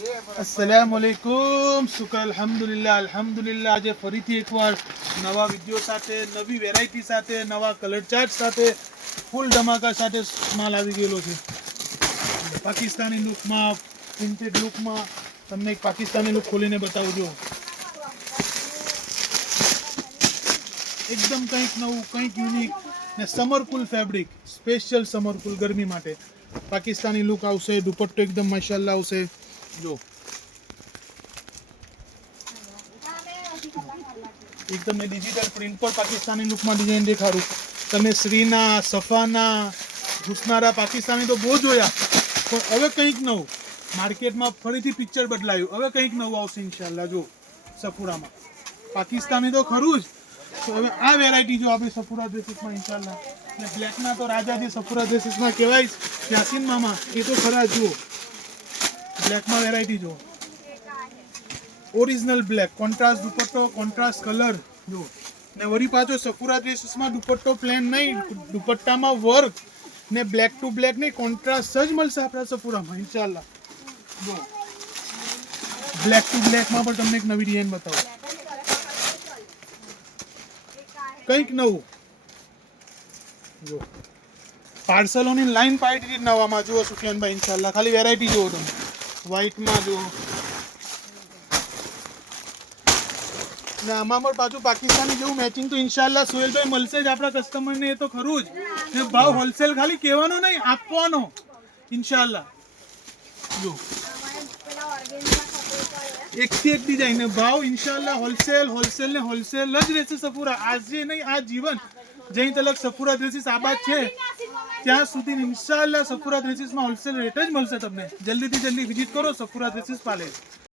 अस्सलामुअलैकुम शुक्र अल्हम्दुलिल्लाह आज फरीथी एकवार नवा विडियो साथे नवी वेरायटी साथे नवा कलर चार्ट साथे फूल धमाका साथे माल આવી ગયેલો છે પાકિસ્તાની લુકમાં પ્રિન્ટેડ લુકમાં તમને એક પાકિસ્તાની લુક ખોલીને બતાવું જો એકદમ કંઈક નવું કંઈક યુનિક ને સમર કુલ ફેબ્રિક સ્પેશિયલ સમર કુલ ગરમી માટે પાકિસ્તાની લુક આવશે દુપટ્ટો એકદમ માશાઅલ્લાહ આવશે જો एकदम मैं डिजिटल प्रिंट पर पाकिस्तानी लुक में डिजाइन देखाड़ू तमे श्रीना सफाना घुसनारा पाकिस्तानी तो बहुत जोया पण हवे कंईक नवुं मार्केट में फरीथी पिक्चर बदलायुं हवे कंईक नवुं आवशे इंशाअल्लाह जो सफूरा में पाकिस्तानी तो खरुं ज तो हवे आ वेरायटी जो आपणे सफूरा ड्रेसेस में इंशाअल्लाह ने ब्लेक ना तो राजा जे सफूरा ड्रेसेस में कहेवाय यासीन मामा ए तो खरा जो ब्लेक में वेरायटी जो ओरिजिनल ब्लेक कॉन्ट्रास्ट दुपट्टो कॉन्ट्रास्ट कलर जो ने वरी पाछो सफूरा ड्रेसेस में दुपट्टो प्लेन नहीं दुपट्टा में वर्क ने ब्लेक टू ब्लेक नहीं कॉन्ट्रास्ट ज मळशे आपणा सफूरा में इंशाअल्लाह जो ब्लेक टू ब्लेक में पण तमने एक नवी डिजाइन बतावो कंईक नवुं जो पार्सलोनी लाइन पाई दीधी नवामां जुओ सुफियान भाई इंशाअल्लाह खाली वेरायटी जुओ तमे व्हाइट में जो आमां पण पाछुं पाकिस्तानी जेवुं मैचिंग तो इंशाअल्लाह सोहेल भाई मळशे ज आपणा कस्टमर ने तो खरुं ज ने भाव होलसेल खाली कहेवानो नहीं आपवानो इंशाअल्लाह जो एक थी एक डिजाइन ने भाव इंशाअल्लाह होलसेल होलसेल ने होलसेल ज रहेशे सफूरा आज नहीं आज जीवन जहीं तलक सफूरा ड्रेसीस आबाद छे ત્યાં સુધી ઇન્શાઅલ્લાહ સફૂરા ડ્રેસીસ માં હોલસેલ રેટ જ મળશે તમને જલ્દીથી જલ્દી વિઝિટ કરો સફૂરા ડ્રેસીસ પાર્લર